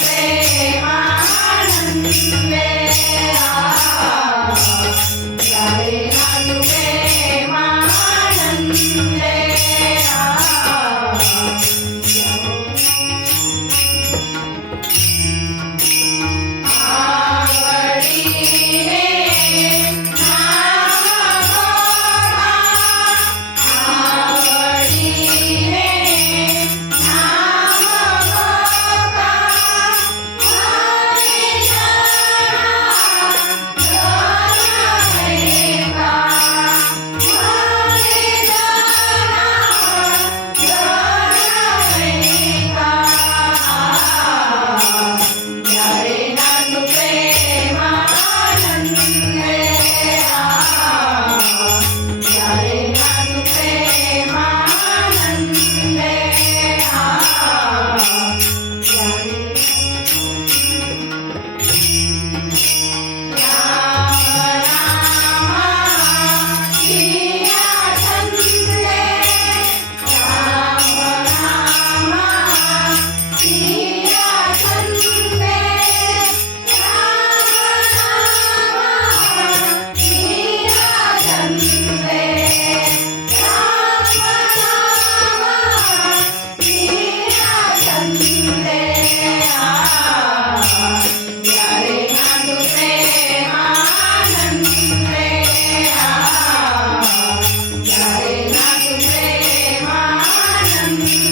પ્રેમાનંદે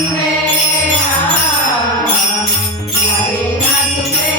तुम्हें हरे ना तुम्हें